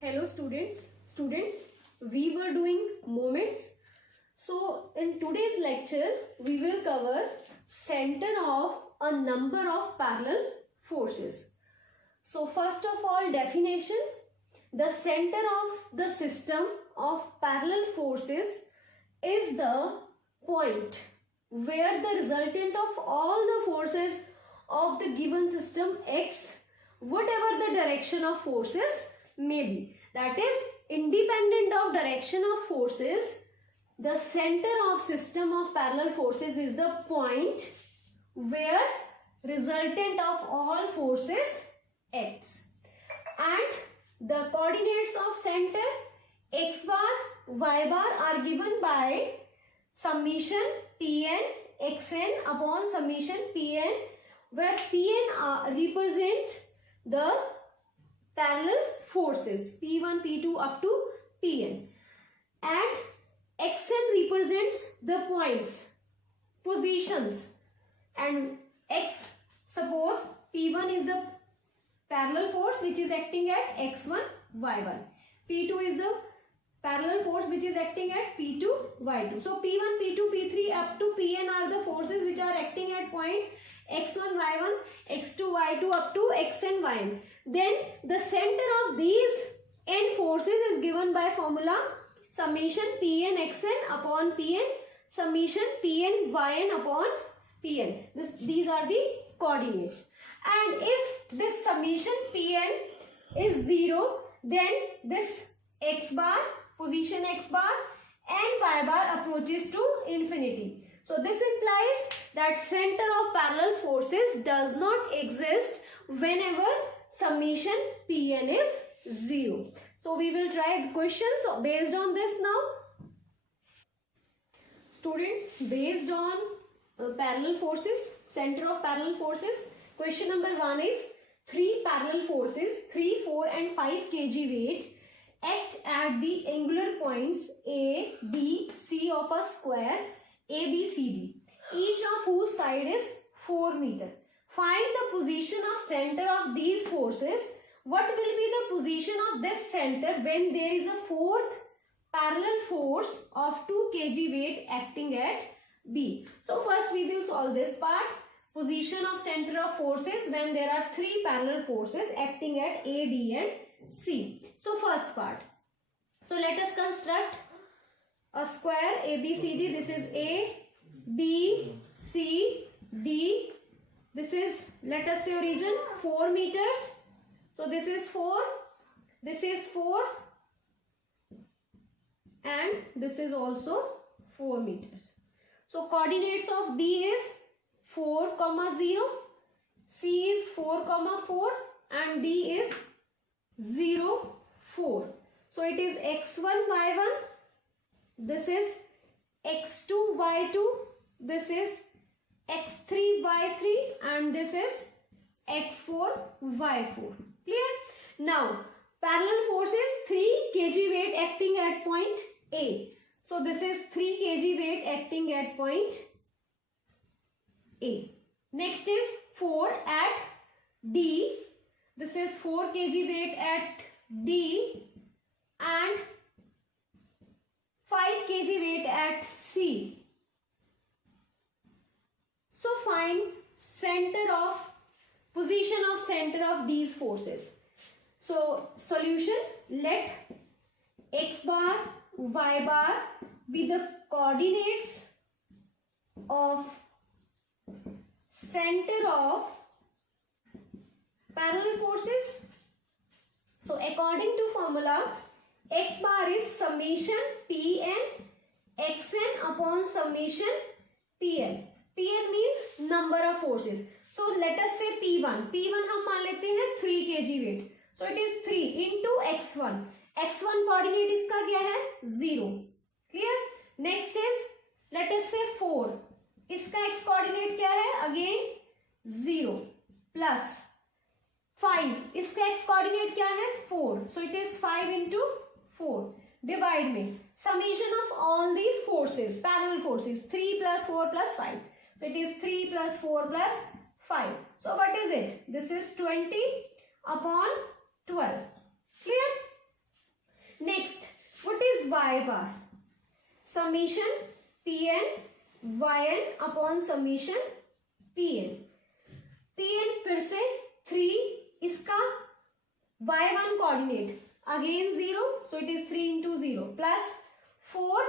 Hello students, we were doing moments. So in today's lecture, we will cover center of a number of parallel forces. So first of all, definition: the center of the system of parallel forces is the point where the resultant of all the forces of the given system acts, whatever the direction of forces may be. That is, independent of direction of forces, the center of system of parallel forces is the point where resultant of all forces acts. And the coordinates of center x bar, y bar are given by summation Pn xn upon summation Pn, where Pn represent the parallel forces P1, P2 up to Pn, and xn represents the points, positions, and x, suppose P1 is the parallel force which is acting at x1, y1. P2 is the parallel force which is acting at P2, y2. So P1, P2, P3 up to Pn are the forces which are acting at points x1, y1, x2, y2 up to xn, yn. Then the center of these n forces is given by formula summation Pn xn upon Pn, summation Pn yn upon Pn. These are the coordinates. And if this summation Pn is 0, then this x bar, position x bar and y bar approaches to infinity. So this implies that center of parallel forces does not exist whenever summation Pn is 0. So we will try the questions based on this now. Students, based on parallel forces, center of parallel forces, question number 1 is 3 parallel forces 3, 4 and 5 kg weight act at the angular points A, B, C of a square ABCD, each of whose side is 4 meter. Find the position of center of these forces. What will be the position of this center when there is a fourth parallel force of 2 kg weight acting at B? So first we will solve this part. Position of center of forces when there are 3 parallel forces acting at A, D and C. So first part. So let us construct a square ABCD. This is A, B, C, D. This is, let us say, origin 4 meters. So this is 4, this is 4 and this is also 4 meters. So coordinates of B is 4, 0, C is 4, 4 and D is 0, 4. So it is x1, y1, this is x2, y2, this is x3, y3 and this is x4, y4. Clear? Now, parallel forces 3 kg weight acting at point A. So this is 3 kg weight acting at point A. Next is 4 at D. This is 4 kg weight at D and 5 kg weight at C. So find position of center of these forces. So solution, let x bar, y bar be the coordinates of center of parallel forces. So according to formula, x bar is summation Pn xn upon summation Pn. Pn means number of forces. So let us say P1. P1 हम मान लेते हैं 3 kg weight. So it is 3 into x1. x1 coordinate इसका क्या है? 0. Clear? Next is, let us say 4. इसका x coordinate क्या है? Again 0 plus 5. इसका x coordinate क्या है? 4. So it is 5 into 4. Divide में summation of all the forces, parallel forces, 3 plus 4 plus 5. So it is 3 plus 4 plus 5. So what is it? This is 20 upon 12. Clear? y bar summation pn yn upon summation pn. pn फिर से 3 इसका y1 coordinate again 0, so it is 3 into 0 plus 4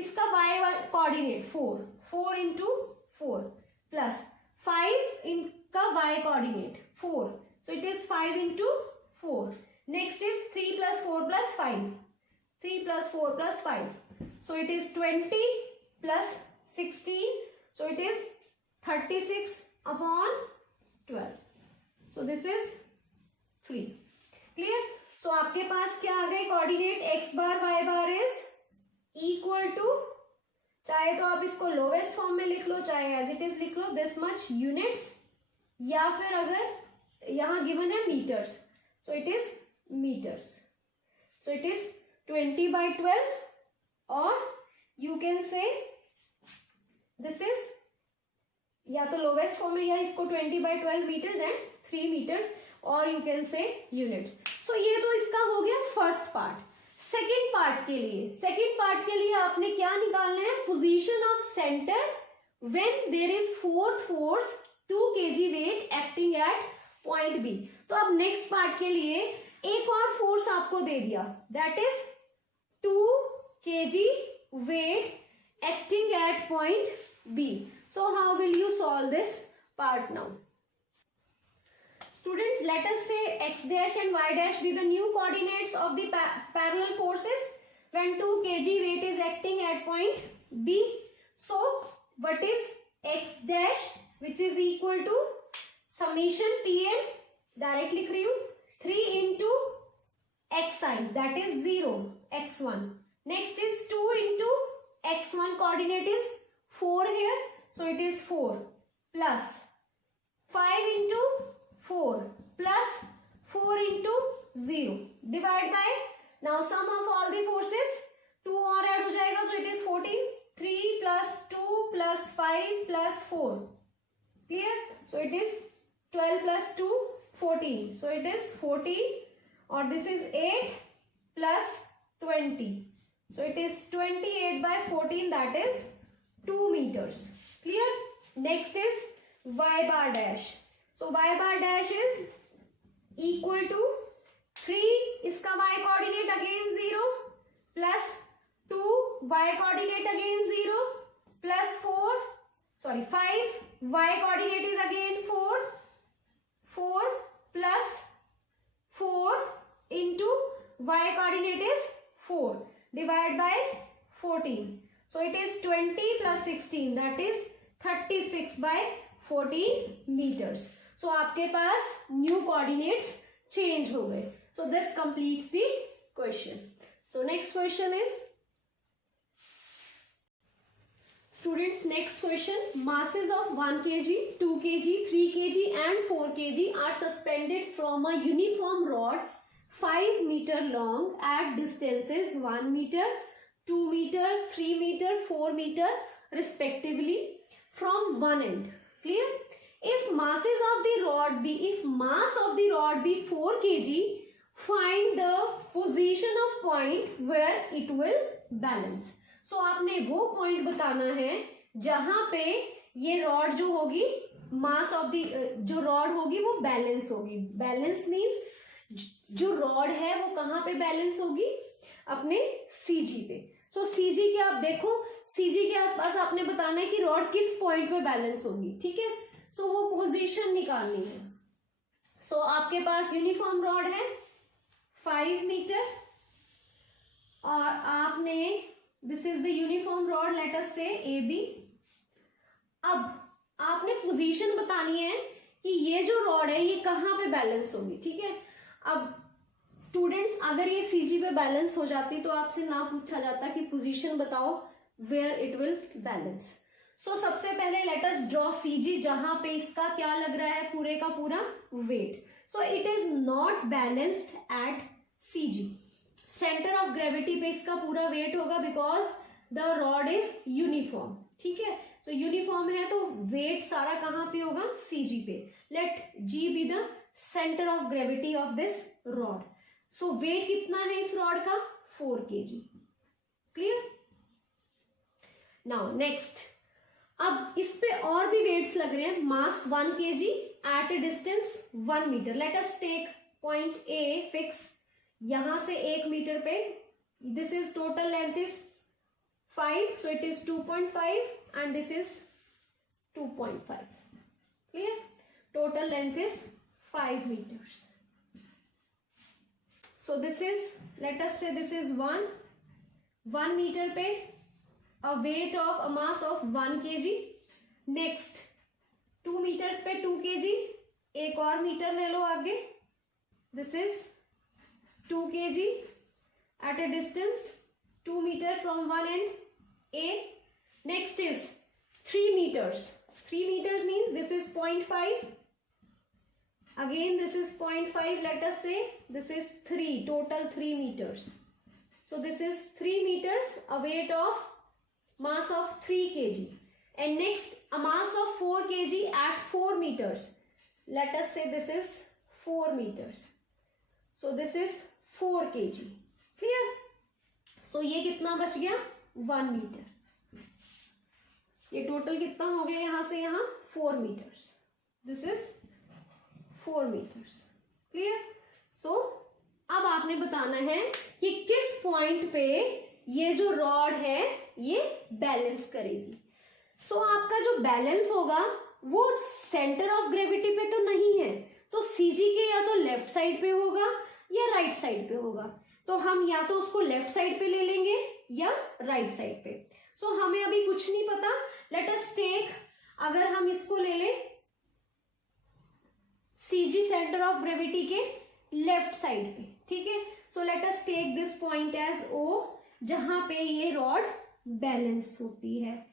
इसका y1 coordinate 4 into 4 plus 5 इनका y coordinate 4, so it is 5 into 4. Next is 3 plus 4 plus 5. 3 plus 4 plus 5. So it is 20 plus 16. So it is 36 upon 12. So this is 3. Clear? So आपके पास क्या आ गए coordinate x bar y bar is equal to, चाहे तो आप इसको lowest form में लिख लो, चाहे एज इट इज लिख लो, दिस मच यूनिट्स, या फिर अगर यहां गिवन है metres, so it is metres. So it is 20 by 12 और you can say this is या तो लोवेस्ट फॉर्म में या इसको 20 by 12 मीटर्स एंड 3 मीटर्स, और यू कैन से यूनिट्स. सो ये तो इसका हो गया फर्स्ट पार्ट. सेकेंड पार्ट के लिए आपने क्या निकालना है, position of centre when there is fourth force 2 kg weight acting at point B. तो अब नेक्स्ट पार्ट के लिए एक और फोर्स आपको दे दिया, that is 2 kg weight acting at point B. So how will you solve this part now? Students, let us say x dash and y dash be the new coordinates of the parallel forces when 2 kg weight is acting at point B. So, what is x dash, which is equal to summation Pn, direct लिख रही हूँ, 3 into xi, that is 0, x1. Next is 2 into x1, coordinate is 4 here, so it is 4 plus 5 into 4 plus 4 into 0 divide by, now sum of all the forces, 2 और add हो जाएगा, so it is 14, 3 plus 2 plus 5 plus 4, clear? So it is 12 plus 2, 14, so it is 14, or this is 8 plus 20, so it is 28 by 14, that is 2 meters, clear? Next is y bar dash. So y bar dash is equal to 3, इसका y coordinate again 0 plus 2 y coordinate again 0 plus 5 y coordinate is again 4 plus 4 into y coordinate is 4 divided by 14. So it is 20 plus 16, that is 36 by 14 meters. So आपके पास new coordinates change हो गए. So this completes the question. So next question is, students, next question, masses of 1 kg, 2 kg, 3 kg and 4 kg are suspended from a uniform rod 5 meter long at distances 1 meter, 2 meter, 3 meter, 4 meter respectively from one end. Clear? If mass of the rod be 4 kg, find the position of point where it will balance. So आपने वो point बताना है जहां पे ये rod जो होगी, mass of the जो रॉड होगी वो बैलेंस होगी. बैलेंस मीन्स जो रॉड है वो कहाँ पे बैलेंस होगी, अपने सीजी पे. सो सीजी के आप देखो, सीजी के आसपास आपने बताना है कि रॉड किस पॉइंट पे बैलेंस होगी. ठीक है, सो वो पोजीशन निकालनी है. सो आपके पास यूनिफॉर्म रॉड है 5 मीटर और आपने, this is the uniform rod, late us से ए बी. अब आपने पोजीशन बतानी है कि ये जो रॉड है ये कहाँ पे बैलेंस होगी. ठीक है, अब स्टूडेंट्स अगर ये सीजी पे बैलेंस हो जाती तो आपसे ना पूछा जाता कि पोजीशन बताओ वेयर इट विल बैलेंस. सो सबसे पहले लेट अस ड्रॉ सीजी, जहां पे इसका क्या लग रहा है, पूरे का पूरा weight. So it is not balanced at CG. Centre of gravity पे इसका पूरा वेट होगा because the rod is uniform. ठीक है, सो यूनिफॉर्म है तो वेट सारा कहां पे होगा, सीजी पे. Let G be the centre of gravity of this rod. So weight कितना है इस रॉड का, 4 kg. क्लियर? नाउ नेक्स्ट, अब इस पे और भी वेट्स लग रहे हैं. Mass 1 kg at a distance 1 metre. Let us take point A fix. यहां से 1 मीटर पे, this is total length is 5, so it is 2.5 and this is 2.5. clear? Total length is 5 meters. So this is, let us say this is 1 meter पे a weight of a mass of 1 kg. next 2 meters पे 2 kg. एक और metre ले लो आगे. this is 2 kg at a distance 2 meter from one end A. next is 3 meters. 3 meters means this is 0.5. again this is 0.5. let us say this is 3, total 3 meters. so this is 3 meters, a weight of mass of 3 kg. and next a mass of 4 kg at 4 meters. let us say this is 4 meters. so this is 4 kg. clear? so ये कितना बच गया? 1 metre. ये total कितना हो गया यहां से यहां? 4 metres. This is 4 metres. Clear? So अब आपने बताना है कि किस पॉइंट पे ये जो रॉड है ये बैलेंस करेगी. सो आपका जो बैलेंस होगा वो सेंटर ऑफ ग्रेविटी पे तो नहीं है, तो सीजी के या तो लेफ्ट साइड पे होगा या राइट साइड पे होगा. तो हम या तो उसको लेफ्ट साइड पे ले लेंगे या राइट साइड पे. सो हमें अभी कुछ नहीं पता. लेट अस टेक, अगर हम इसको ले लें सीजी सेंटर ऑफ ग्रेविटी के लेफ्ट साइड पे, ठीक है. So let us take this point as O, जहां पे ये रॉड बैलेंस होती है.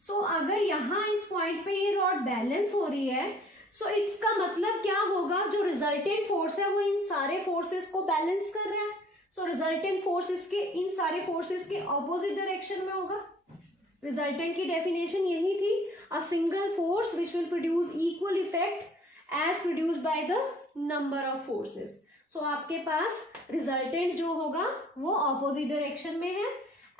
सो अगर यहां इस पॉइंट पे ये रॉड बैलेंस हो रही है, सो इसका मतलब क्या होगा? जो रिजल्टेंट फोर्स है वो इन सारे फोर्सेस को बैलेंस कर रहा है. सो रिजल्टेंट फोर्स इसके इन सारे फोर्सेस के ऑपोजिट डायरेक्शन में होगा. रिजल्टेंट की डेफिनेशन यही थी, a single force which will produce equal effect as produced by the number of forces. So आपके पास रिजल्टेंट जो होगा वो ऑपोजिट डायरेक्शन में है.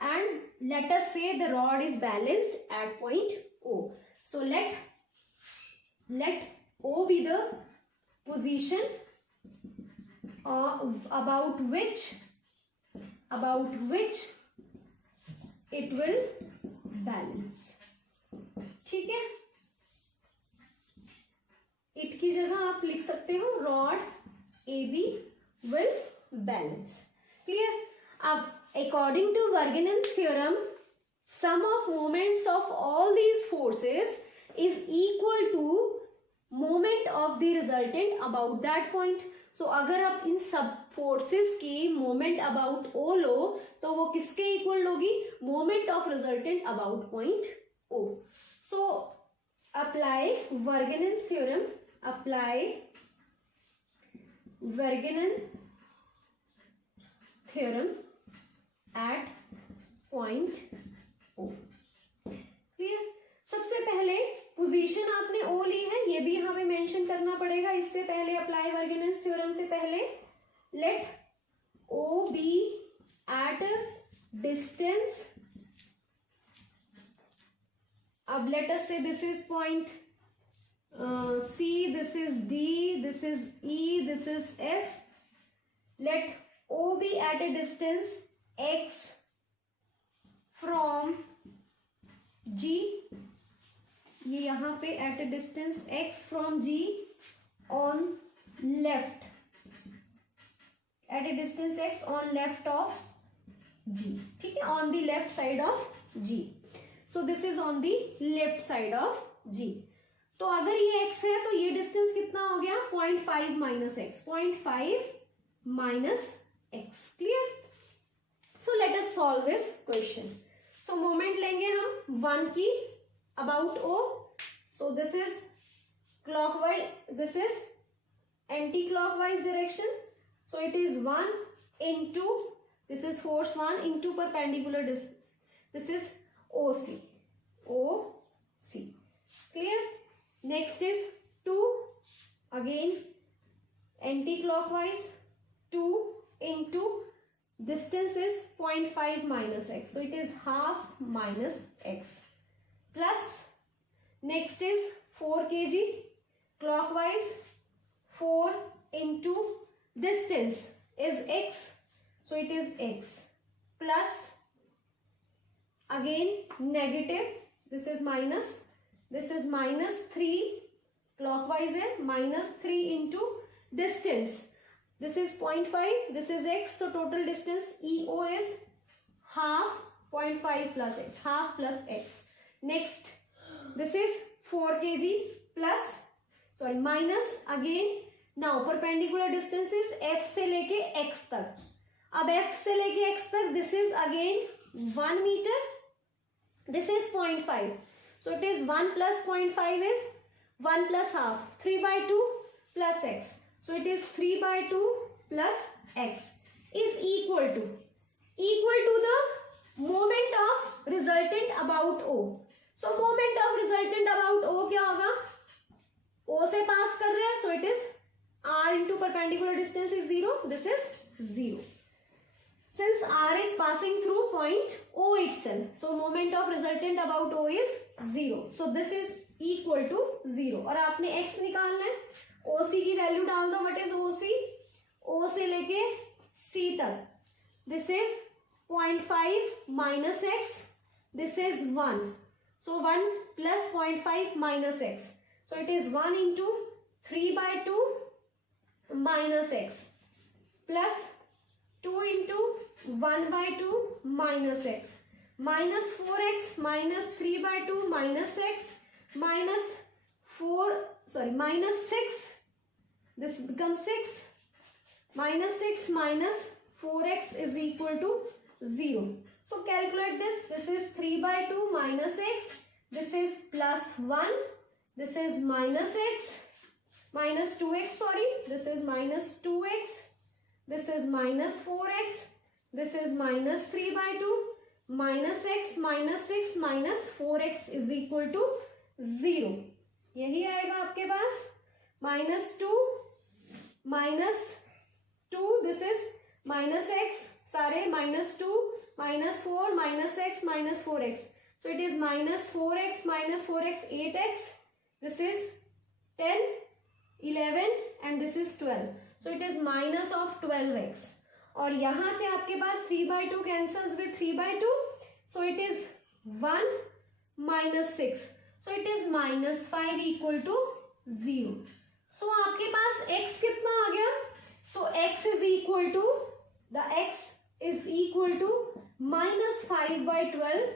And let us say the rod is balanced at point O. So let O be the position about which it will balance. ठीक है. It की जगह आप लिख सकते हो rod AB will balance. clear? अब according to Vergenen's theorem, sum of moments of all these forces is equal to moment of the resultant about that point. so अगर आप इन सब फोर्सेस की मोमेंट अबाउट O लो तो वो किसके equal होगी? Moment of resultant about point O. so apply Vergenen's theorem. apply Vergenen theorem at point O. Clear? सबसे पहले पोजीशन आपने O ली है, ये भी हमें मेंशन करना पड़ेगा. इससे पहले अप्लाई वर्गेनेस थ्योरम से पहले let O be at distance. अब let us say this is point C, this is D, this is E, this is F. let O be at a distance X from G. ये यहाँ पे eight a distance X from G on left, at a distance X on left of G. ठीक है, on the left side of G. so this is on the left side of G. तो अगर ये x है तो ये distance कितना हो गया? 0.5 minus x. 0.5 minus x. Clear? So let us solve this question. So moment लेंगे हम 1 की about O. So this is clockwise, this is anti clockwise direction. So it is 1 into, this is force 1 into perpendicular distance. This is OC. OC. Clear? next is 2, again anti-clockwise 2 into distance is 0.5 minus x, so it is half minus x, plus next is 4 kg clockwise, 4 into distance is x, so it is x, plus again negative, this is minus 3 clockwise है, minus 3 into distance, this is 0.5, this is x, so total distance EO is half 0.5 plus x, half plus x. Next, this is 4 kg plus, sorry, minus again. Now perpendicular distance is f से लेके x तक. अब f से लेके x तक, this is again 1 meter, this is 0.5, so it is 1 plus 0.5 is 1 plus half, 3 by 2 plus x, so it is 3 by 2 plus x is equal to the moment of resultant about O. So moment of resultant about O क्या होगा? O से pass कर रहे हैं, so it is r into perpendicular distance is 0, this is 0. Since r is passing through point O itself, so moment of resultant about O is 0. So this is equal to 0. और आपने x निकालना है, OC की value डाल दो. What is OC? O से लेके C तक. This is 0.5 minus x. This is 1. So 1 plus 0.5 minus x. So it is 1 into 3 by 2 minus x plus 2 into 1 by 2 minus x minus 4x minus 3 by 2 minus x minus minus 6. This becomes 6. Minus 6 minus 4x is equal to 0. So calculate this. This is 3 by 2 minus x. This is plus 1. This is minus x. Minus 2x, sorry. This is minus 2x. This is minus 4x. This is minus 3 by 2. Minus x minus 6 minus 4x is equal to 0. यही आएगा आपके पास. Minus 2 minus 2. This is minus x. सारे minus 2 minus 4 minus x minus 4x. So it is minus 4x minus 4x 8x. This is 10, 11 and this is 12. So it is minus of 12x. और यहाँ से आपके पास 3 by 2 cancels with 3 by 2. So it is 1 minus 6. So it is minus 5 equal to 0. So आपके पास x कितना आ गया? So x is equal to, the x is equal to minus 5 by 12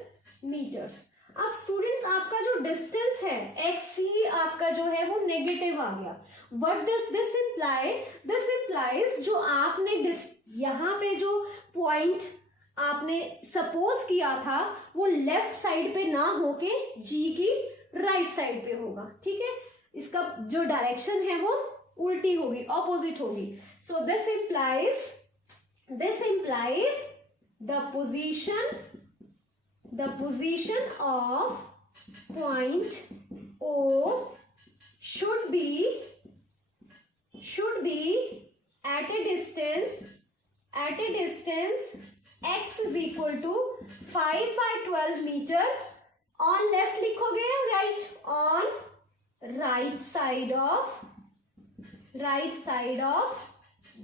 meters. अब students आपका जो डिस्टेंस है x ही आपका जो है वो नेगेटिव आ गया. What does this imply? This implies जो आपने यहाँ पे जो पॉइंट आपने सपोज किया था वो लेफ्ट साइड पे ना होके g की राइट साइड पे होगा. ठीक है, इसका जो डायरेक्शन है वो उल्टी होगी, ऑपोजिट होगी. So this implies the position of point O should be at a distance x is equal to 5 by 12 meter on left लिखोगे या right? On right side of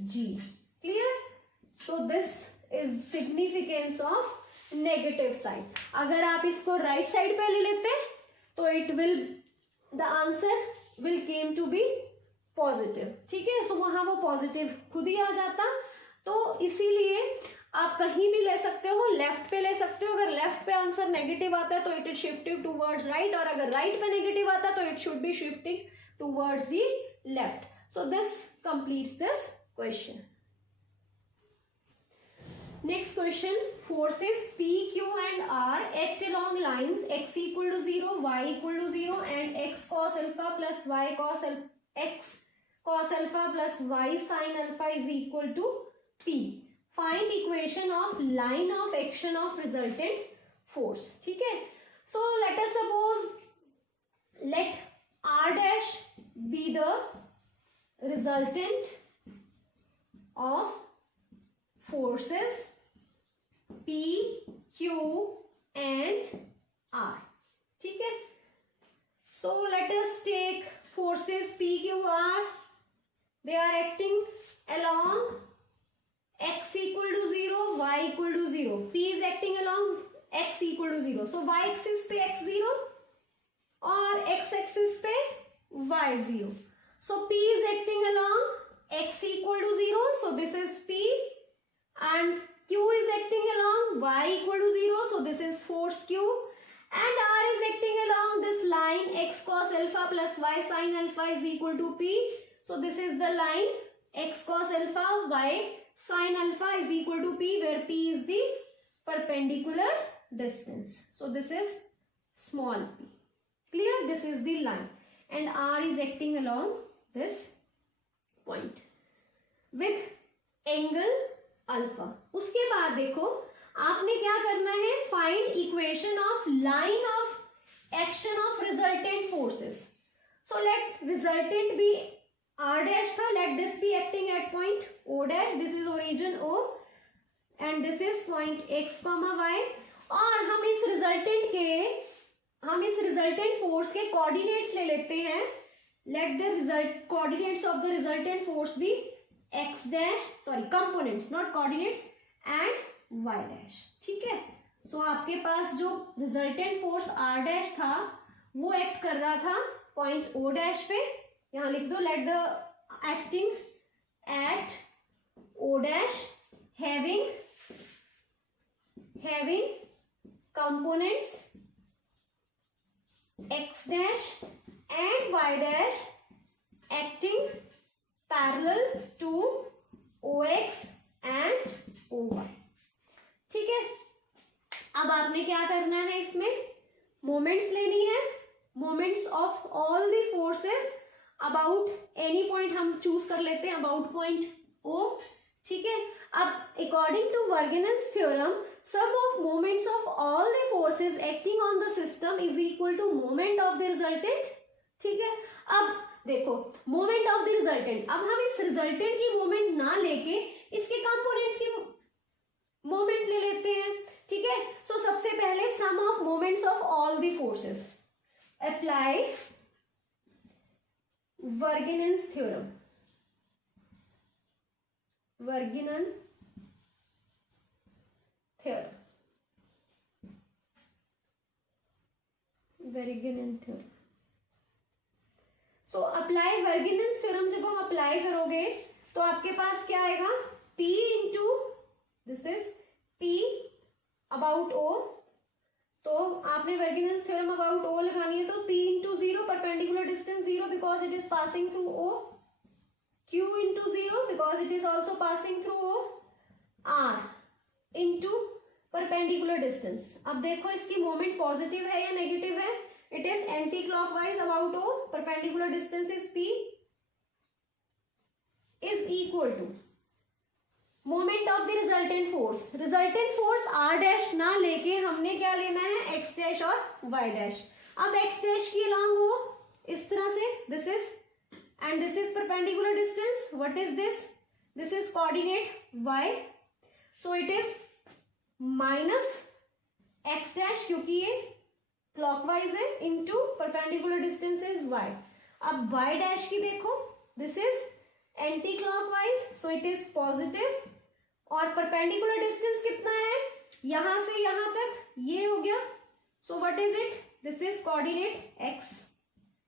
G. Clear? So this is significance of negative side. अगर आप इसको right side पे ले लेते तो it will, the answer will came to be positive. ठीक है, सो वहां वो पॉजिटिव खुद ही आ जाता. तो इसीलिए आप कहीं भी ले सकते हो, लेफ्ट पे ले सकते हो. अगर लेफ्ट पे आंसर नेगेटिव आता है तो it is shifting towards right, और अगर राइट पे नेगेटिव आता है तो it should be shifting towards the left. So this completes this question. Next question, forces P, Q and R act along lines x equal to 0, y equal to 0 and x cos alpha plus y cos alpha, x cos alpha plus y sin alpha is equal to P. Find equation of line of action of resultant force. ठीक है, so let us suppose, let R dash be the resultant of forces Q and R. ठीक है. So let us take forces P, Q, R. They are acting along x equal to 0, y equal to 0. P is acting along x equal to 0. So y axis पे x 0 और x axis पे y 0. So P is acting along x equal to 0. So this is P, and Q is acting along y equal to 0. So this is force Q, and R is acting along this line x cos alpha plus y sin alpha is equal to P. So this is the line x cos alpha y sin alpha is equal to P, where P is the perpendicular distance. So this is small p. Clear? This is the line, and R is acting along this point with angle alpha. उसके बाद देखो आपने क्या करना है, find equation of line of action of resultant forces. So let resultant be r dash था, let this be acting at point o dash. This is origin o and this is point x, y. और हम इस resultant force के coordinates ले लेते हैं. Let the result coordinates of the resultant force be x dash, sorry components not coordinates, and y dash. ठीक है. सो आपके पास जो रिजल्टेंट फोर्स r डैश था वो एक्ट कर रहा था पॉइंट o डैश पे. यहां लिख दो, let the acting at o dash having components x dash and y dash acting parallel to OX and OY. ठीक है. अब आपने क्या करना है, इसमें मोमेंट्स लेनी है, moments of all the forces about any point हम चूज कर लेते हैं, अबाउट पॉइंट O. ठीक है. अब according to Varignon's theorem, sum of moments of all the forces acting on the system is equal to moment of the resultant. ठीक है. अब देखो मोमेंट ऑफ द रिजल्टेंट, अब हम इस रिजल्टेंट की मोमेंट ना लेके इसके कंपोनेंट्स की मोमेंट ले लेते हैं. ठीक है. सो सबसे पहले sum of moments of all the forces. Apply Varignon's theorem. Varignon theorem. Varignon theorem. So apply Varignon's theorem जब हम अप्लाई करोगे तो आपके पास क्या आएगा, P into this is P about O. तो आपने वर्गेनन्स थ्योरम अबाउट O लगानी है, तो P into 0, perpendicular distance 0 because it is passing through O. Q into 0 because it is also passing through O. R into perpendicular distance. अब देखो इसकी moment positive है या नेगेटिव है, it is anti clockwise about O. Perpendicular distance is P is equal to moment of the resultant force. Resultant force R dash ना लेके हमने क्या लेना है, X डैश और Y डैश. अब X डैश की अलॉन्ग हो इस तरह से, this is and this is perpendicular distance. What is this? This is coordinate Y. So it is minus x dash, क्योंकि ये क्लॉकवाइज है, into perpendicular distance is y. अब y डैश की देखो, this is anti clockwise, so it is positive. और perpendicular distance कितना है, यहां से यहां तक ये हो गया. So what is it? This is coordinate x.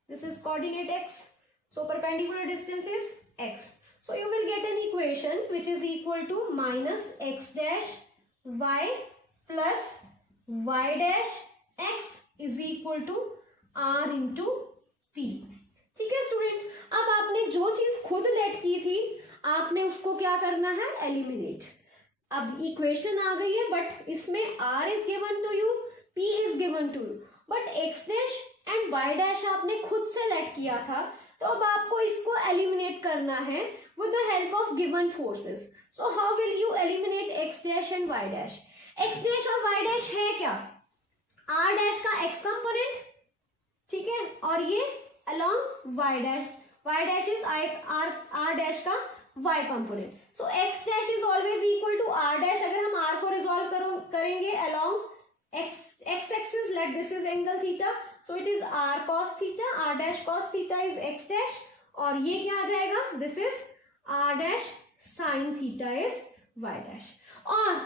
This is coordinate x. So perpendicular distance is x. So you will get an equation which is equal to minus x dash y plus y dash x is equal to r into p. ठीक है student. अब आपने जो चीज खुद late की थी आपने उसको क्या करना है, एलिमिनेट. अब इक्वेशन आ गई है, बट इसमें r is given to you, p is given to you, but x dash and y dash आपने खुद से लेट किया था. तो अब आपको इसको एलिमिनेट करना है with the help of given forces. So how will you eliminate x dash and y dash? x dash और y dash है क्या, r dash का x component, ठीक है, और ये along y dash. y dash is r dash का y component. So x dash is always equal to r dash. अगर हम r को resolve let this is angle theta, so it is r cos theta, r dash cos theta is x dash, और ये क्या आ जाएगा, this is r dash sin theta is y dash. और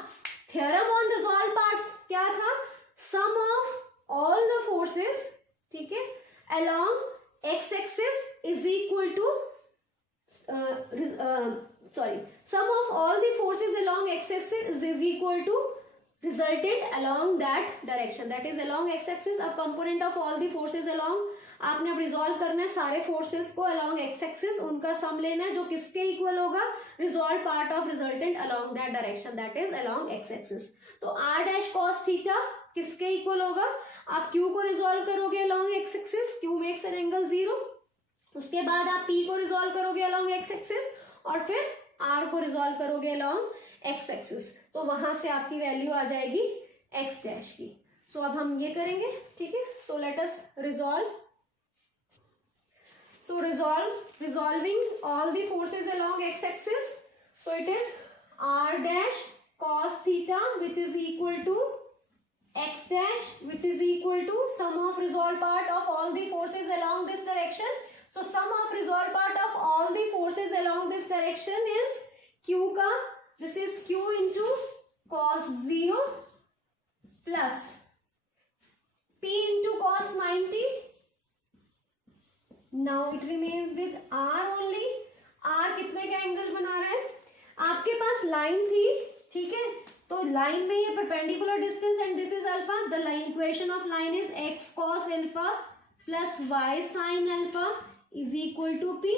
theorem on resolved parts क्या था, sum of all the forces, ठीक है, along x axis is equal to sum of all the forces along x axis is equal to resultant along that direction, that is along x axis. अब component of all the forces along, आपने अब resolve करना है सारे forces को along x axis, उनका सम लेना है जो किसके इक्वल होगा, resolve part of resultant along that direction, that is along x axis. तो r dash cos theta किसके इक्वल होगा, आप q को रिजॉल्व करोगे along x axis, q makes an angle 0, उसके बाद आप p को रिजॉल्व करोगे along x axis, और फिर r को रिजॉल्व करोगे along x axis, तो वहां से आपकी वैल्यू आ जाएगी x डैश की. सो अब हम ये करेंगे, ठीक है. So let us resolve. So resolving all the forces along x axis, so it is r dash cos theta which is equal to x dash which is equal to sum of resolved part of all the forces along this direction. So sum of resolved part of all the forces along this direction is q का, this is q into cos 0 plus p into cos 90. Now it remains with r only. r कितने का angle बना रहा है, आपके पास line थी, ठीक है, तो लाइन में ये perpendicular distance and this is alpha. The line equation of line is x cos alpha plus y sin alpha is equal to p,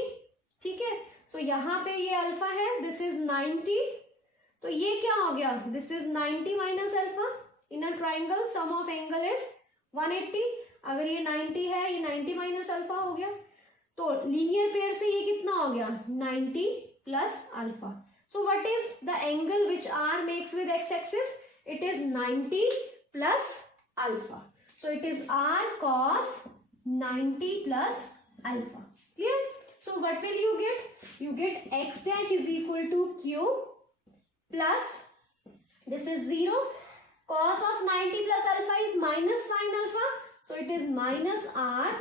ठीक है. सो यहाँ पे ये अल्फा है, दिस इज 90, तो ये क्या हो गया, this is 90 minus alpha in a triangle, sum of angle is 180. अगर ये 90 है, ये 90 माइनस अल्फा हो गया, तो लीनियर पेयर से ये कितना हो गया, 90 plus alpha. So what is the angle which r makes with x axis? It is 90 plus alpha. So it is r cos 90 plus alpha. Clear? So what will you get? You get x dash is equal to q plus, this is 0, cos of 90 plus alpha is minus sin alpha. So it is minus r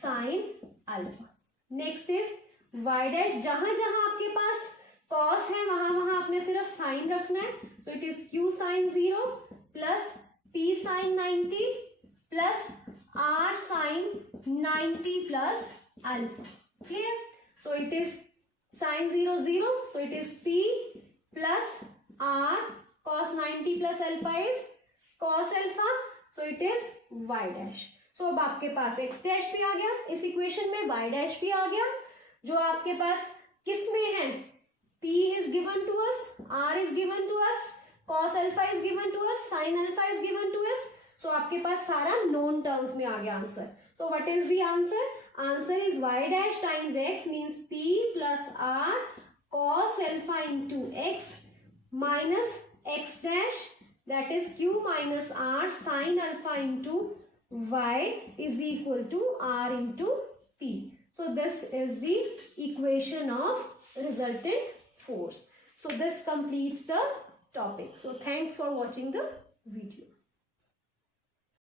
sin alpha. Next is y dash, जहां जहां आपके पास cos है वहां वहां आपने सिर्फ sine रखना है. So it is q sin 0 plus p sin 90 plus r sin 90 plus alpha. Clear? So it is sin 0 0, so it is p plus r cos 90 plus alpha is cos alpha, so it is y dash. So अब आपके पास x dash भी आ गया इस equation में, y dash भी आ गया, जो आपके पास किस में है, p is given to us, r is given to us, cos alpha is given to us, sin alpha is given to us. So आपके पास सारा known terms में आ गया answer. So what is the answer? Answer is y dash times x means p plus r cos alpha into x minus x dash, that is q minus r sin alpha into y is equal to r into p. So this is the equation of resultant force. So this completes the topic. So thanks for watching the video.